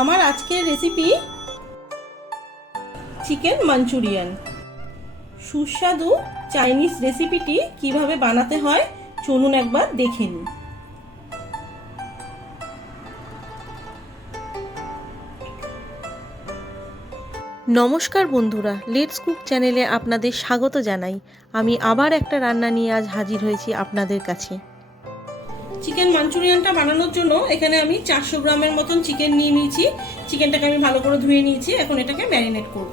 আমার আজকের recipe chicken Manchurian. সুস্বাদু চাইনিজ রেসিপিটি কিভাবে বানাতে হয় চলুন একবার দেখে নিন। নমস্কার বন্ধুরা, লেটস কুক চ্যানেলে আপনাদের স্বাগত জানাই। আমি আবার একটা রান্না নিয়ে আজ হাজির হয়েছি আপনাদের কাছে। চিকেন মাঞ্চুরিয়ানটা বানানোর জন্য এখানে আমি 400 গ্রামের মতন চিকেন নিয়ে নিয়েছি। চিকেনটাকে আমি ভালো করে ধুয়ে নিয়েছি, এখন এটাকে ম্যারিনেট করব।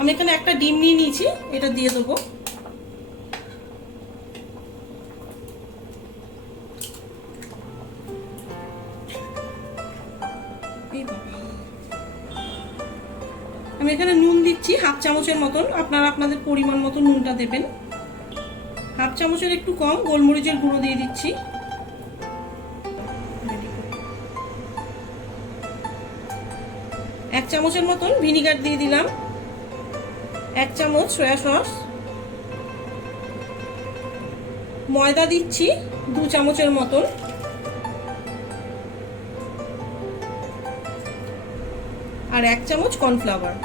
আমি এখানে একটা ডিম নিয়ে নিয়েছি, এটা দিয়ে দেবো। আমি এখানে নুন দিচ্ছি হাফ চামচের মতন, আপনারা আপনাদের পরিমাণ মতো নুনটা দেবেন। হাফ চামচের একটু কম গোলমরিচের গুঁড়ো দিয়ে দিচ্ছি। এক চামচের মতন ভিনিগার দিয়ে দিলাম। এক চামচ সয়া সস, ময়দা দিচ্ছি 2 চামচের মতন, আর 1 চামচ কর্নফ্লাওয়ার।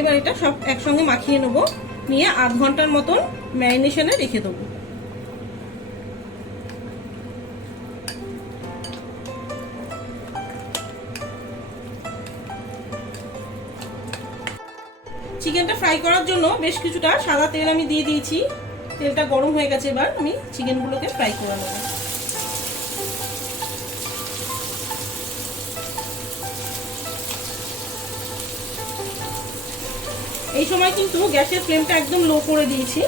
এবার এটা সব একসঙ্গে মাখিয়ে নেবো, নিয়ে আধ ঘন্টার মতন ম্যারিনেশনে রেখে দেবো। চিকেনটা ফ্রাই করার জন্য বেশ কিছুটা সাদা তেল আমি দিয়ে দিয়েছি। তেলটা গরম হয়ে গেছে, এবার আমি চিকেনগুলোকে ফ্রাই করে নেব। এই সময় কিন্তু গ্যাসের ফ্লেমটা একদম লো করে দিয়েছি।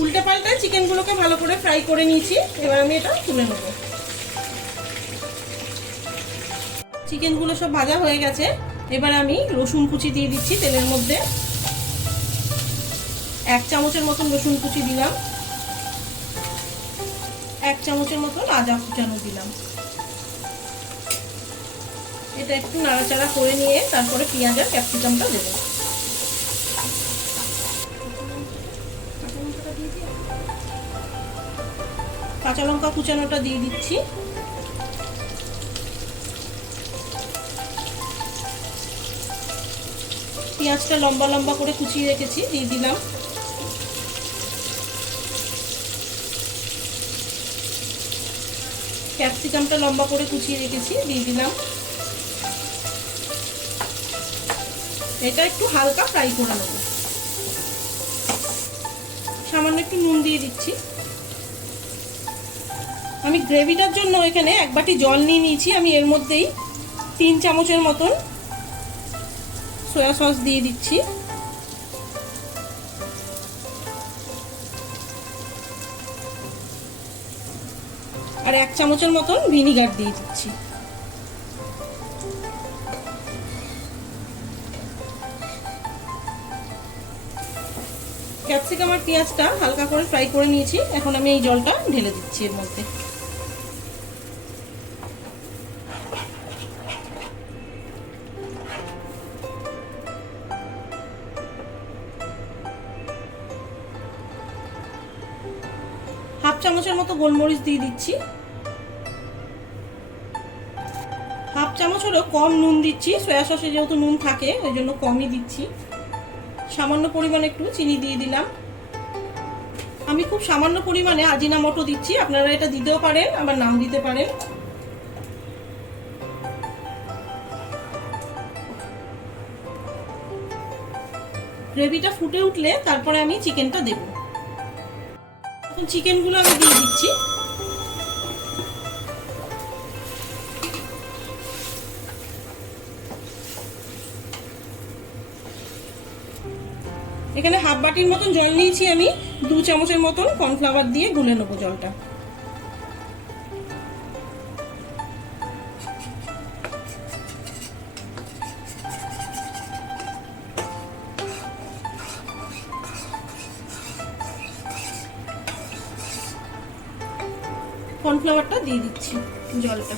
উল্টে পাল্টে চিকেনগুলোকে ভালো করে ফ্রাই করে নিয়েছি, এবার আমি এটা তুলে নেব। চিকেনগুলো সব ভাজা হয়ে গেছে, এবার আমি রসুন কুচি দিয়ে দিচ্ছি তেলের মধ্যে। 1 চামচের মতন রসুন কুচি দিলাম, 1 চামচের মতন আদা কুচানো দিলাম। এটা একটু নাড়াচাড়া করে নিয়ে তারপরে পেঁয়াজ আর ক্যাপসিকামটা দেবো। কাঁচা লঙ্কা কুচানোটা দিয়ে দিচ্ছি। পেঁয়াজটা লম্বা লম্বা করে কুচিয়ে রেখেছি, দিয়ে দিলাম। ক্যাপসিকামটা লম্বা করে কুচিয়ে রেখেছি, দিয়ে দিলাম। এটা একটু হালকা ফ্রাই করে নেব। সামান্য একটু নুন দিয়ে দিচ্ছি। আমি গ্রেভিটার জন্য এখানে 1 বাটি জল নিয়ে নিয়েছি। আমি এর মধ্যেই 3 চামচের মতন সয়া সস দিয়ে দিচ্ছি। আর 1 চামচের মতন ভিনিগার দিয়ে দিচ্ছি। ক্যাপসিকাম আর পেঁয়াজটা হালকা করে ফ্রাই করে নিয়েছি, এখন আমি এই জলটা ঢেলে দিচ্ছি এর মধ্যে। হাফ চামচের মতো গোলমরিচ দিয়ে দিচ্ছি। হাফ চামচেরও কম নুন দিচ্ছি, সয়া সসে যেহেতু নুন থাকে ওই জন্য কমই দিচ্ছি। সামান্য পরিমাণে একটু চিনি দিয়ে দিলাম। আমি খুব সামান্য পরিমাণে আজিনামোটো দিচ্ছি, আপনারা এটা দিতেও পারেন আবার নাম দিতে পারেন। গ্রেভিটা ফুটে উঠলে তারপরে আমি চিকেনটা দেব। এখন চিকেনগুলো আমি দিয়ে দিচ্ছি। এখানে হাফ বাটির মতন জল নিয়েছি আমি, 2 চামচের মতন কর্নফ্লাওয়ার দিয়ে গুলে নেবো জলটা। কর্নফ্লাওয়ারটা দিয়ে দিচ্ছি, জলটা।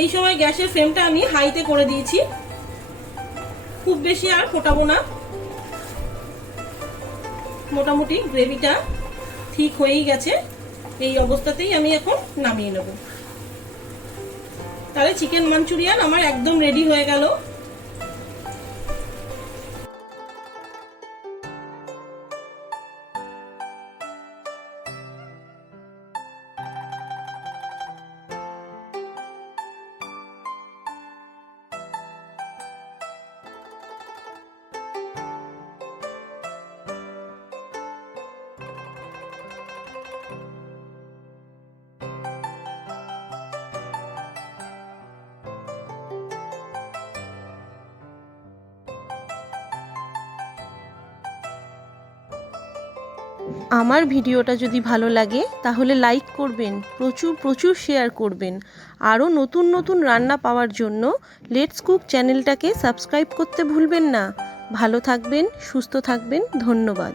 এই সময় গ্যাসের ফ্লেমটা আমি হাইতে করে দিয়েছি, খুব বেশি আর ফোটাবো না। মোটামুটি গ্রেভিটা ঠিক হয়েই গেছে, এই অবস্থাতেই আমি এখন নামিয়ে নেব। তাহলে চিকেন মাঞ্চুরিয়ান আমার একদম রেডি হয়ে গেল। আমার ভিডিওটা যদি ভালো লাগে তাহলে লাইক করবেন, প্রচুর প্রচুর শেয়ার করবেন। আরও নতুন নতুন রান্না পাওয়ার জন্য লেটস কুক চ্যানেলটাকে সাবস্ক্রাইব করতে ভুলবেন না। ভালো থাকবেন, সুস্থ থাকবেন, ধন্যবাদ।